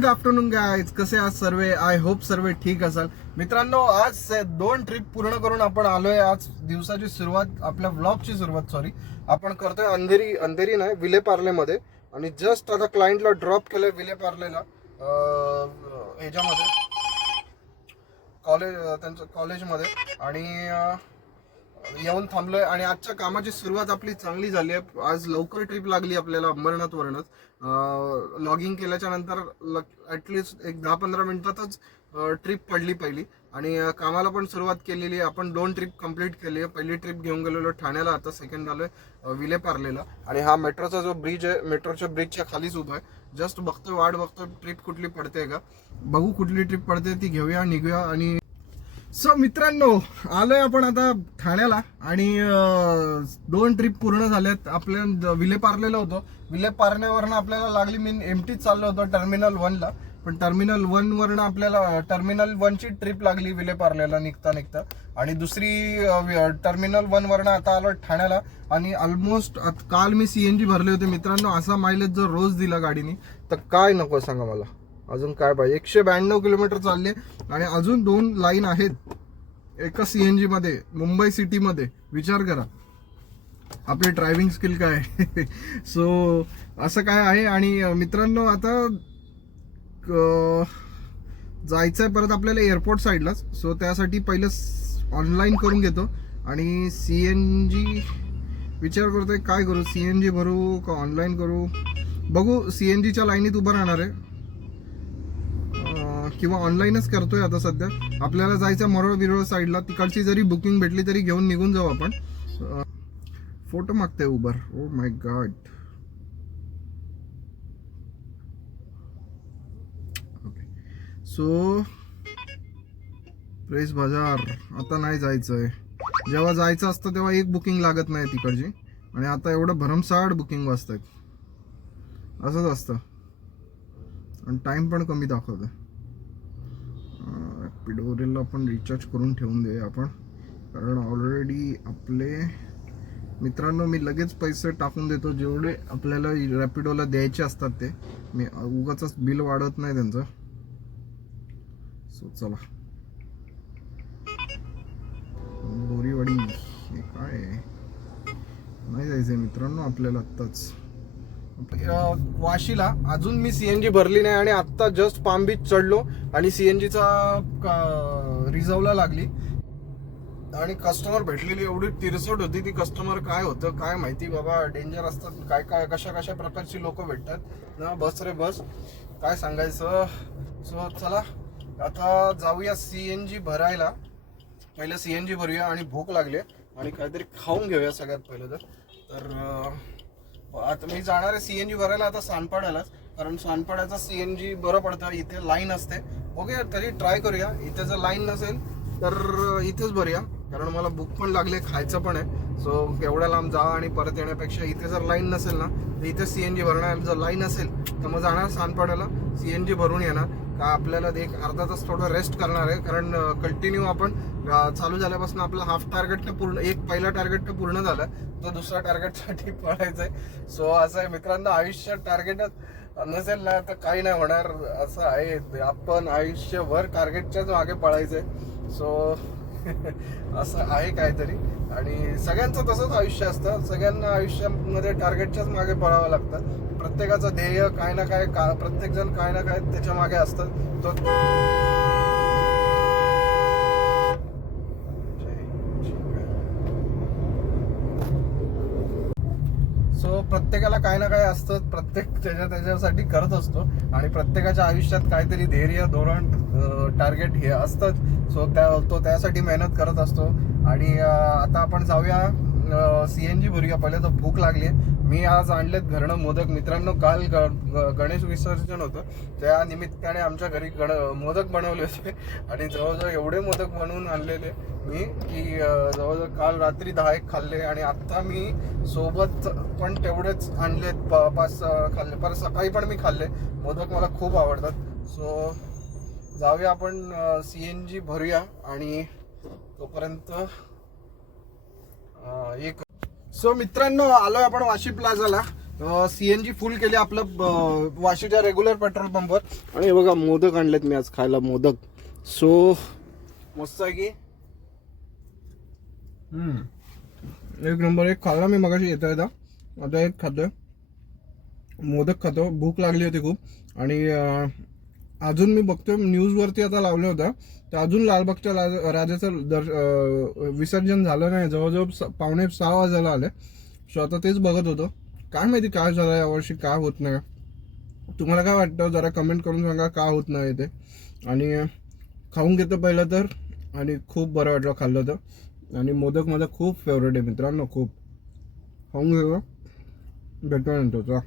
Good afternoon guys, कसे आहात सर्व? आय होप सर्व ठीक असाल. मित्रांनो, आज 2 ट्रिप पूर्ण करून आपण आलोय. आज दिवसाची सुरुवात, आपल्या व्लॉगची सुरुवात आपण करतोय अंधेरी नाही, विलेपार्ले मध्ये. आणि जस्ट आता क्लायंटला ड्रॉप केलंय विलेपार्लेला, ह्याच्यामध्ये त्यांच्या कॉलेजमध्ये. आणि येऊन थांबलोय. आणि आजच्या कामाची सुरुवात आपली चांगली झाली आहे. आज लवकर ट्रिप लागली आपल्याला अंबरनाथवरूनच. लॉगिंग केल्याच्या नंतर ॲटलिस्ट एक 10-15 मिनिटातच ट्रिप पडली पहिली. आणि कामाला पण सुरुवात केलेली आहे. आपण 2 ट्रिप कंप्लीट केली आहे. पहिली ट्रिप घेऊन गेलेलो ठाण्याला, आता सेकंड आलोय विलेपार्लेला. आणि हा मेट्रोचा जो ब्रिज आहे, मेट्रोच्या ब्रिजच्या खालीच उभा आहे. जस्ट बघतोय, वाट बघतोय ट्रिप कुठली पडते का. बघू कुठली ट्रिप पडते ती घेऊया, निघूया. आणि सो मित्रांनो, आलोय आपण आता ठाण्याला. आणि 2 ट्रिप पूर्ण झाल्यात. आपल्या विलेपार्लेला होतो. विलेपार्लेवरनं आपल्याला लागली, मी एमटीच चाललो होतो टर्मिनल 1ला. पण टर्मिनल 1 वरनं आपल्याला टर्मिनल 1ची ट्रिप लागली विलेपार्लेला निघता. आणि दुसरी टर्मिनल 1 वरनं आता आलो ठाण्याला. आणि ऑलमोस्ट काल मी CNG भरले होते मित्रांनो. असा मायलेज जर रोज दिला गाडीने तर काय नको सांगा मला. अजून काय पाहिजे. 192 किलोमीटर चालले. आणि अजून 2 लाईन आहेत एका CNG मध्ये, मुंबई सिटीमध्ये. विचार करा आपली ड्रायव्हिंग स्किल काय. सो असं काय आहे. आणि मित्रांनो, आता जायचं आहे परत आपल्याला एअरपोर्ट साईडलाच. सो त्यासाठी पहिलं ऑनलाईन करून घेतो. आणि CNG विचार करतोय काय करू, CNG भरू का ऑनलाईन करू. बघू, CNGच्या लाईनीत उभं राहणार आहे किंवा ऑनलाईनच करतोय आता सध्या. आपल्याला जायचं मरोळ बिरोळ साईडला. तिकडची जरी बुकिंग भेटली तरी घेऊन निघून जाऊ आपण. फोटो मागते Uber. Oh my God. Okay, so press बाजार. आता नाही जायचंय. जेव्हा जायचं असतं तेव्हा एक बुकिंग लागत नाही तिकडची. आणि आता एवढं भरमसाठ बुकिंग वाजतायत. असंच असतं. आणि टाइम पण कमी दाखवतं. रॅपिडोला आपण रिचार्ज करून ठेवून देऊया आपण, कारण ऑलरेडी आपले मित्रांनो, मी लगेच पैसे टाकून देतो जेवढे आपल्याला रॅपिडोला द्यायचे असतात ते. मी उगाच बिल वाढवत नाही त्यांचं. सो चला, बोरीवाडी हे काय नाही जायचंय मित्रांनो आपल्याला आत्ताच वाशीला. अजून मी CNG भरली नाही. आणि आत्ता जस्ट पाम बीच चढलो आणि CNGचा रिझर्वला लागली. आणि कस्टमर भेटलेली एवढी तिरसट होती ती कस्टमर. काय होतं काय माहिती बाबा, डेंजर असतात. काय कशा प्रकारची लोक भेटतात ना. बस रे बस, काय सांगायचं. सो चला आता जाऊया CNG भरायला. पहिलं CNG भरूया. आणि भूक लागली आणि काहीतरी खाऊन घेऊया सगळ्यात पहिलं तर आता मी जाणार आहे CNG भरायला आता सानपाड्यालाच. कारण सानपाड्याचा CNG बरं पडतं. इथे लाईन असते. बघूया, तरी ट्राय करूया. इथे जर लाईन नसेल तर इथेच भरूया. कारण मला भूक पण लागले, खायचं पण आहे. सो एवढ्या लांब जा आणि परत येण्यापेक्षा इथे जर लाईन नसेल ना तर इथे CNG भरणार. जर लाईन असेल तर मग जाणार सानपाड्याला, CNG भरून येणार. का आपल्याला एक अर्धा तास थोडं रेस्ट करणार आहे. कारण कंटिन्यू आपण चालू झाल्यापासून आपलं हाफ टार्गेट पूर्ण, एक पहिला टार्गेट पूर्ण झालं, तर दुसऱ्या टार्गेटसाठी पळायचं आहे. सो असं आहे मित्रांनो, आयुष्यात टार्गेटच नसेल ना तर काही नाही होणार. असं आहे, आपण आयुष्यभर टार्गेटच्याच मागे पळायचंय. सो असं आहे काहीतरी. आणि सगळ्यांचं तसंच आयुष्य असतं. सगळ्यांना आयुष्यामध्ये टार्गेटच्याच मागे पळावं लागतं. प्रत्येकाचं ध्येय काय ना काय, प्रत्येक जण काय ना काय त्याच्या मागे असतं. तो सो प्रत्येकाला काय ना काय असतं. प्रत्येक त्याच्यासाठी करत असतो. आणि प्रत्येकाच्या आयुष्यात काहीतरी ध्येय, धोरण, टार्गेट हे असतं. सो तो त्यासाठी मेहनत करत असतो. आणि आता आपण जाऊया CNG भरूया. पहिले तर भूक लागली आहे. मी आज आणलेत घरनं मोदक मित्रांनो. काल गणेश विसर्जन होतं, त्या निमित्ताने आमच्या घरी मोदक बनवले होते. आणि जवळजवळ एवढे मोदक बनवून आणलेले मी की जवळजवळ काल रात्री 10-1 खाल्ले. आणि आत्ता मी सोबत पण तेवढेच आणलेत, 5-6 खाल्ले. पर सकाळी पण मी खाल्ले मोदक, मला खूप आवडतात. सो जाऊया आपण CNG भरूया. आणि तोपर्यंत एक सो मित्रांनो, आलोय आपण वाशी प्लाझाला. CNG फुल केली आपलं वाशीच्या रेग्युलर पेट्रोल पंपवर. आणि हे बघा मोदक आणलेत मी आज खायला, मोदक. सो मस्त आहे की एक नंबर. एक खाल्ला मी मगाशी येता येता, आता एक खातोय, मोदक खातो. भूक लागली होती खूप. आणि अजून मी बघतोय न्यूजवरती आता लावलं होतं तर अजून लालबागच्या राजाचं विसर्जन झालं नाही, जवळजवळ 5:45 वाजायला आले. सो आता तेच बघत होतो. काय माहिती काय झालं यावर्षी, काय होत नाही. तुम्हाला काय वाटतं जरा कमेंट करून सांगा का होत नाही ते. आणि खाऊन घेतो पहिलं तर, आणि खूप बरं वाटलं खाल्लं तर. आणि मोदक माझा खूप फेवरेट आहे मित्रांनो, खूप. खाऊन घेतो, भेटतो नंतर.